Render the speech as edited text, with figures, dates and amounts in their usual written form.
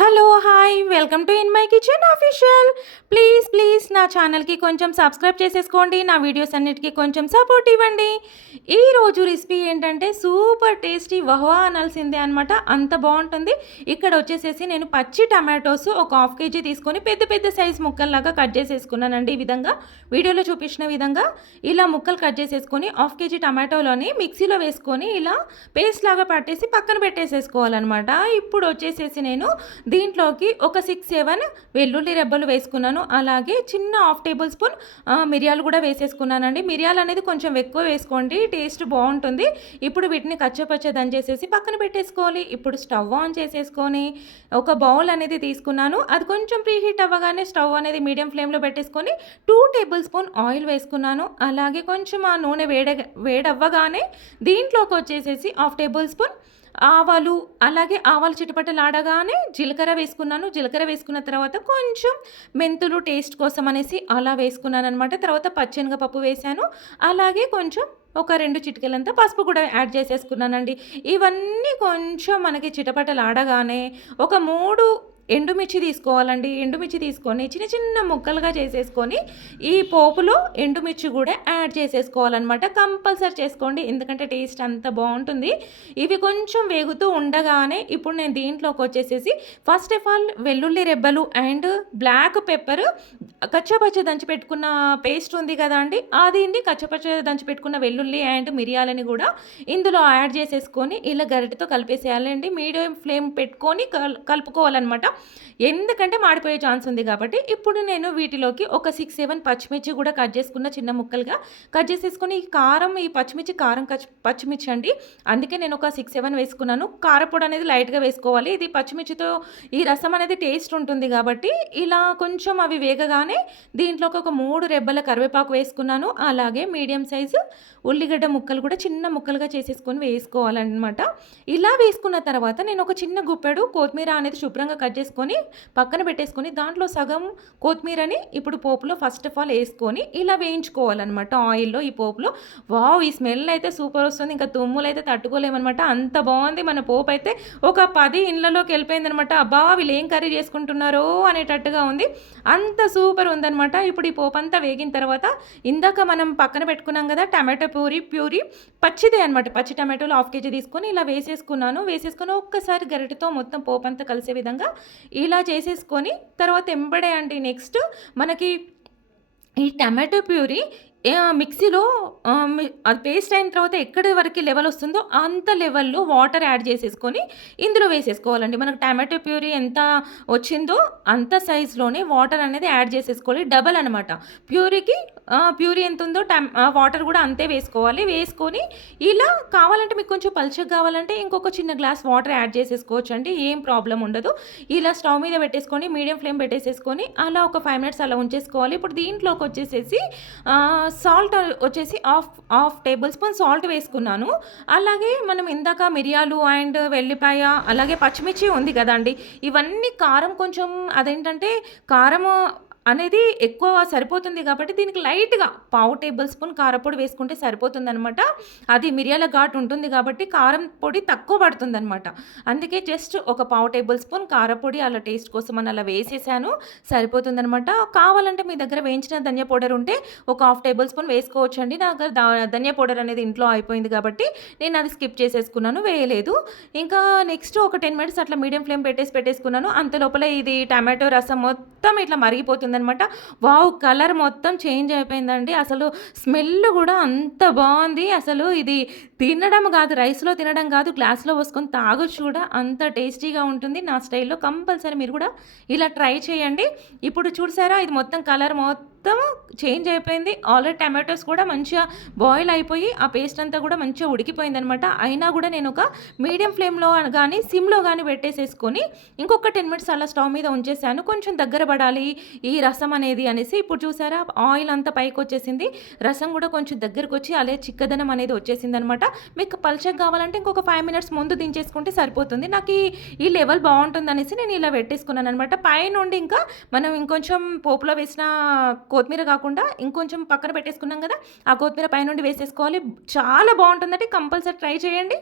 Hello! Hi! Welcome to in my kitchen official. Please నా ఛానల్‌కి కొంచెం సబ్స్క్రైబ్ చేసేసుకోండి. నా వీడియోస్ అన్నిటికి కొంచెం సపోర్ట్ ఇవ్వండి. ఈరోజు రెసిపీ ఏంటంటే సూపర్ టేస్టీ వహ్వా అనాల్సిందే అనమాట. అంత బావుంటుంది. ఇక్కడ వచ్చేసేసి నేను పచ్చి టమాటోస్ ఒక హాఫ్ కేజీ తీసుకొని పెద్ద పెద్ద సైజ్ ముక్కల్లాగా కట్ చేసేసుకున్నానండి. ఈ విధంగా వీడియోలో చూపించిన విధంగా ఇలా ముక్కలు కట్ చేసేసుకొని హాఫ్ కేజీ టమాటోలని మిక్సీలో వేసుకొని ఇలా పేస్ట్ లాగా పట్టేసి పక్కన పెట్టేసేసుకోవాలన్నమాట. ఇప్పుడు వచ్చేసేసి నేను దీంట్లోకి ఒక 6-7 వెల్లుల్లి రెబ్బలు వేసుకున్నాను. అలాగే చిన్న హాఫ్ టేబుల్ స్పూన్ మిరియాలు కూడా వేసేసుకున్నానండి. మిరియాలు అనేది కొంచెం ఎక్కువ వేసుకోండి, టేస్ట్ బాగుంటుంది. ఇప్పుడు వీటిని కచ్చపచ్చ దంచేసేసి పక్కన పెట్టేసుకోవాలి. ఇప్పుడు స్టవ్ ఆన్ చేసేసుకొని ఒక బౌల్ అనేది తీసుకున్నాను. అది కొంచెం ప్రీహీట్ అవ్వగానే స్టవ్ అనేది మీడియం ఫ్లేమ్లో పెట్టేసుకొని 2 టేబుల్ స్పూన్ ఆయిల్ వేసుకున్నాను. అలాగే కొంచెం ఆ నూనె వేడవ్వగానే దీంట్లోకి వచ్చేసేసి హాఫ్ టేబుల్ స్పూన్ ఆవాలు, అలాగే ఆవాలు చిటపటలాడగానే జీలకర్ర వేసుకున్నాను. జీలకర్ర వేసుకున్న తర్వాత కొంచెం మెంతులు టేస్ట్ కోసం అనేసి అలా వేసుకున్నాననమాట. తర్వాత పచ్చెనగపప్పు వేశాను. అలాగే కొంచెం ఒక 2 చిటికెలంతా పసుపు కూడా యాడ్ చేసేసుకున్నానండి. ఇవన్నీ కొంచెం మనకి చిటపటలాడగానే ఒక 3 ఎండుమిర్చి తీసుకోవాలండి. ఎండుమిర్చి తీసుకొని చిన్న చిన్న ముక్కలుగా చేసేసుకొని ఈ పోపులో ఎండుమిర్చి కూడా యాడ్ చేసేసుకోవాలన్నమాట. కంపల్సరీ చేసుకోండి, ఎందుకంటే టేస్ట్ అంత బాగుంటుంది. ఇవి కొంచెం వేగుతూ ఉండగానే ఇప్పుడు నేను దీంట్లోకి వచ్చేసేసి ఫస్ట్ ఆఫ్ ఆల్ వెల్లుల్లి రెబ్బలు అండ్ బ్లాక్ పెప్పర్ కచ్చపచ్చ దంచి పెట్టుకున్న పేస్ట్ ఉంది కదా అండి, అది కచ్చపచ్చ దంచి పెట్టుకున్న వెల్లుల్లి అండ్ మిరియాలని కూడా ఇందులో యాడ్ చేసేసుకొని ఇలా గరిటెతో కలిపేసేయాలండి. మీడియం ఫ్లేమ్ పెట్టుకొని కలుపుకోవాలన్నమాట, ఎందుకంటే మాడిపోయే ఛాన్స్ ఉంది కాబట్టి. ఇప్పుడు నేను వీటిలోకి ఒక 6-7 పచ్చిమిర్చి కూడా కట్ చేసుకున్న చిన్న ముక్కలుగా కట్ చేసేసుకొని ఈ కారం, ఈ పచ్చిమిర్చి కారం పచ్చిమిర్చి అండి, అందుకే నేను ఒక 6-7 వేసుకున్నాను. కారపొడి అనేది లైట్గా వేసుకోవాలి. ఇది పచ్చిమిర్చితో ఈ రసం అనేది టేస్ట్ ఉంటుంది కాబట్టి ఇలా కొంచెం అవి వేగగానే దీంట్లోకి ఒక 3 రెబ్బల కరివేపాకు వేసుకున్నాను. అలాగే మీడియం సైజు ఉల్లిగడ్డ ముక్కలు కూడా చిన్న ముక్కలుగా చేసేసుకొని వేసుకోవాలన్నమాట. ఇలా వేసుకున్న తర్వాత నేను ఒక చిన్న గుప్పెడు కొత్తిమీర అనేది శుభ్రంగా కట్ చేసుకొని పక్కన పెట్టేసుకొని దాంట్లో సగం కొత్తిమీరని ఇప్పుడు పోపులో ఫస్ట్ ఆఫ్ ఆల్ వేసుకొని ఇలా వేయించుకోవాలన్నమాట ఆయిల్లో. ఈ పోపులో వావ్, ఈ స్మెల్ అయితే సూపర్ వస్తుంది. ఇంకా తుమ్ములు అయితే తట్టుకోలేమన్నమాట, అంత బాగుంది. మన పోపు అయితే ఒక 10 ఇళ్ళలోకి వెళ్ళిపోయిందనమాట. అబ్బా, వీళ్ళు ఏం కర్రీ చేసుకుంటున్నారో అనేటట్టుగా ఉంది, అంత సూపర్ ఉందనమాట. ఇప్పుడు ఈ పోపు అంతా వేగిన తర్వాత ఇందాక మనం పక్కన పెట్టుకున్నాం కదా టమాటో ప్యూరీ పచ్చిదే అనమాట. పచ్చి టమాటోలు హాఫ్ కేజీ తీసుకొని ఇలా వేసేసుకున్నాను. వేసేసుకొని ఒక్కసారి గరిటెతో మొత్తం పోపు అంతా కలిసే విధంగా ఇలా చేసేసుకొని తర్వాత ఎంబడే అండి నెక్స్ట్ మనకి ఈ టమాటో ప్యూరీ మిక్సీలో అది పేస్ట్ అయిన తర్వాత ఎక్కడి వరకు లెవెల్ వస్తుందో అంత లెవెల్లో వాటర్ యాడ్ చేసేసుకొని ఇందులో వేసేసుకోవాలండి. మనకు టమాటో ప్యూరీ ఎంత వచ్చిందో అంత సైజులోనే వాటర్ అనేది యాడ్ చేసేసుకోవాలి. డబల్ అనమాట, ప్యూరీ ఎంత ఉందో వాటర్ కూడా అంతే వేసుకోవాలి. వేసుకొని ఇలా కావాలంటే మీకు కొంచెం పల్చగా కావాలంటే ఇంకొక చిన్న గ్లాస్ వాటర్ యాడ్ చేసేసుకోవచ్చు అండి, ఏం ప్రాబ్లం ఉండదు. ఇలా స్టవ్ మీద పెట్టేసుకొని మీడియం ఫ్లేమ్ పెట్టేసేసుకొని అలా ఒక 5 మినిట్స్ అలా ఉంచేసుకోవాలి. ఇప్పుడు దీంట్లోకి వచ్చేసేసి సాల్ట్ వచ్చేసి హాఫ్ టేబుల్ స్పూన్ సాల్ట్ వేసుకున్నాను. అలాగే మనం ఇందాక మిరియాలు అండ్ వెల్లిపాయ అలాగే పచ్చిమిర్చి ఉంది కదండి, ఇవన్నీ కారం కొంచెం అదేంటంటే కారం అనేది ఎక్కువ సరిపోతుంది కాబట్టి దీనికి లైట్గా 1/2 టేబుల్ స్పూన్ కారపొడి వేసుకుంటే సరిపోతుందనమాట. అది మిరియాల ఘాటు ఉంటుంది కాబట్టి కారం పొడి తక్కువ పడుతుందనమాట. అందుకే జస్ట్ ఒక 1/2 టేబుల్ స్పూన్ కారపొడి అలా టేస్ట్ కోసం అని అలా వేసేసాను, సరిపోతుందనమాట. కావాలంటే మీ దగ్గర వేయించిన ధనియా పౌడర్ ఉంటే ఒక 1/2 టేబుల్ స్పూన్ వేసుకోవచ్చండి. నా దగ్గర ధనియా పౌడర్ అనేది ఇంట్లో అయిపోయింది కాబట్టి నేను అది స్కిప్ చేసేసుకున్నాను, వేయలేదు. ఇంకా నెక్స్ట్ ఒక 10 మినిట్స్ అట్లా మీడియం ఫ్లేమ్ పెట్టేసుకున్నాను. అంత లోపల ఇది టమాటో రసం మొత్తం ఇట్లా మరిగిపోతుంది అనమాట. వావ్, కలర్ మొత్తం చేంజ్ అయిపోయిందండి. అసలు స్మెల్ కూడా అంత బాగుంది. అసలు ఇది తినడం కాదు, రైస్లో తినడం కాదు, గ్లాస్లో పోసుకొని తాగొచ్చు కూడా, అంత టేస్టీగా ఉంటుంది. నా స్టైల్లో కంపల్సరీ మీరు కూడా ఇలా ట్రై చేయండి. ఇప్పుడు చూసారా, ఇది మొత్తం కలర్ మొత్తం చేంజ్ అయిపోయింది. ఆల్రెడీ టమాటోస్ కూడా మంచిగా బాయిల్ అయిపోయి ఆ పేస్ట్ అంతా కూడా మంచిగా ఉడికిపోయిందనమాట. అయినా కూడా నేను ఒక మీడియం ఫ్లేమ్లో కానీ సిమ్లో కానీ పెట్టేసేసుకొని ఇంకొక 10 మినిట్స్ అలా స్టవ్ మీద ఉంచేసాను. కొంచెం దగ్గర పడాలి ఈ రసం అనేది అనేసి. ఇప్పుడు చూసారా, ఆయిల్ అంతా పైకి వచ్చేసింది, రసం కూడా కొంచెం దగ్గరకు వచ్చి అలా చిక్కదనం అనేది వచ్చేసింది అనమాట. మీకు పల్చగా కావాలంటే ఇంకొక 5 మినిట్స్ ముందు దించేసుకుంటే సరిపోతుంది. నాకు ఈ లెవెల్ బాగుంటుంది అనేసి నేను ఇలా పెట్టేసుకున్నాను అనమాట. పైనుండి ఇంకా మనం ఇంకొంచెం పోపులో వేసిన కొత్తిమీర కాకుండా ఇంకొంచెం పక్కన పెట్టేసుకున్నాం కదా, ఆ కొత్తిమీర పైనుండి వేసేసుకోవాలి. చాలా బాగుంటుందంటే కంపల్సరీ ట్రై చేయండి.